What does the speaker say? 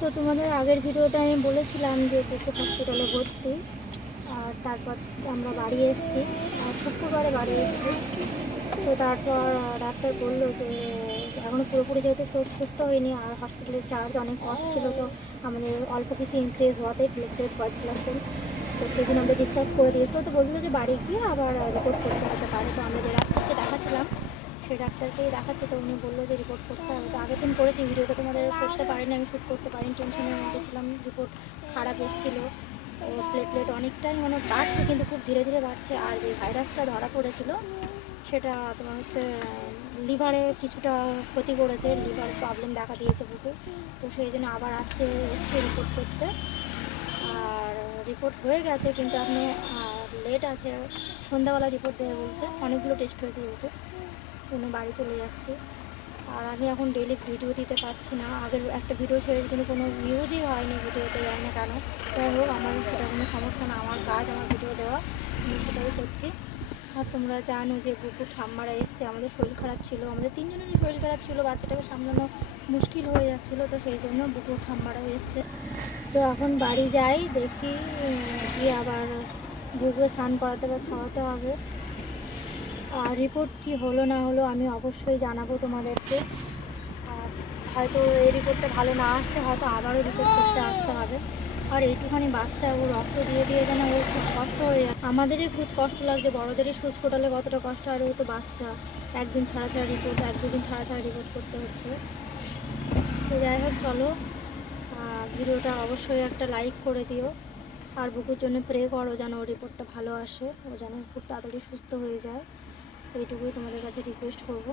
তো তোমাদের আগের ভিডিওতে আমি বলেছিলাম যে বুকু হসপিটালে ভর্তি, আর তারপর আমরা বাড়ি এসেছি, আর শুক্রবারে বাড়ি এসেছি। তো তারপর ডাক্তার বললো যে এখনও পুরোপুরি যেহেতু সুস্থ হয়নি, আর হসপিটালের চার্জ অনেক কস্ট ছিল, তো আমাদের অল্প কিছু ইনক্রিজ হওয়াতে প্লেটলেট হোয়াইট ব্লাড সেলস, তো সেই জন্য আমরা ডিসচার্জ করে দিয়েছিলো। তো বললো যে বাড়ি গিয়ে আবার রিপোর্ট করতে হতে পারে। তো আমরা যে ডাক্তারকে দেখাচ্ছিলাম সেই ডাক্তারকেই দেখাচ্ছে, তো উনি বললো যে রিপোর্ট করতে হবে। তো আগের দিন করেছি, ভিডিওটা তোমাদের করতে পারিনি, আমি শ্যুট করতে পারিনি, টেনশনের মধ্যে ছিলাম। রিপোর্ট খারাপ এসেছিলো, প্লেটলেট অনেকটাই মানে বাড়ছে, কিন্তু খুব ধীরে ধীরে বাড়ছে। আর যে ভাইরাসটা ধরা পড়েছিল সেটা তোমার হচ্ছে লিভারে কিছুটা ক্ষতি করেছে, লিভার প্রবলেম দেখা দিয়েছে বুকে। তো সেই জন্য আবার আজকে এসছে রিপোর্ট করতে। আর রিপোর্ট হয়ে গেছে, কিন্তু আপনি লেট আছে, সন্ধ্যাবেলা রিপোর্ট দেবে বলছে। অনেকগুলো টেস্ট হয়েছে যেহেতু, জন্য বাড়ি চলে যাচ্ছি। আর আমি এখন ডেইলি ভিডিও দিতে পারছি না, আগের একটা ভিডিও ছেড়ে কিন্তু কোনো ভিউজই হয়নি ভিডিওতে, জানি না কেন। যাই হোক, আমার সেটা কোনো সমস্যা না, আমার কাজ আমার ভিডিও দেওয়া, আমি সেটাই করছি। আর তোমরা জানো যে বুকুর ঠাম্মারা এসছে, আমাদের শরীর খারাপ ছিল, আমাদের তিনজনেরই শরীর খারাপ ছিল, বাচ্চাটাকে সামলানো মুশকিল হয়ে যাচ্ছিলো, তো সেই জন্য বুকুর ঠাম্মারাও এসছে। তো এখন বাড়ি যাই, দেখি গিয়ে আবার বুকুকে স্নান করাতে বা খাওয়াতে হবে। আর রিপোর্ট কি হলো না হলো আমি অবশ্যই জানাবো তোমাদেরকে। আর হয়তো এই রিপোর্টটা ভালো না আসলে হয়তো আবারও রিপোর্ট করতে আসতে হবে। আর এইটুখানি বাচ্চা, ও রক্ত দিয়ে দিয়ে যেন ও খুব কষ্ট হয়ে যায়, আমাদেরই খুব কষ্ট লাগছে, বড়োদেরই সুচ ফোটালে কতটা কষ্ট, আর ও তো বাচ্চা, একদিন ছাড়া ছাড়া রিপোর্ট, এক দুদিন ছাড়া ছাড়া রিপোর্ট করতে হচ্ছে। তো যাই হোক, চলো ভিডিওটা অবশ্যই একটা লাইক করে দিও, আর বুকুর জন্য প্রে করো যেন ও রিপোর্টটা ভালো আসে, ও যেন খুব তাড়াতাড়ি সুস্থ হয়ে যায়, এইটুকুই তোমাদের কাছে রিকোয়েস্ট করবো।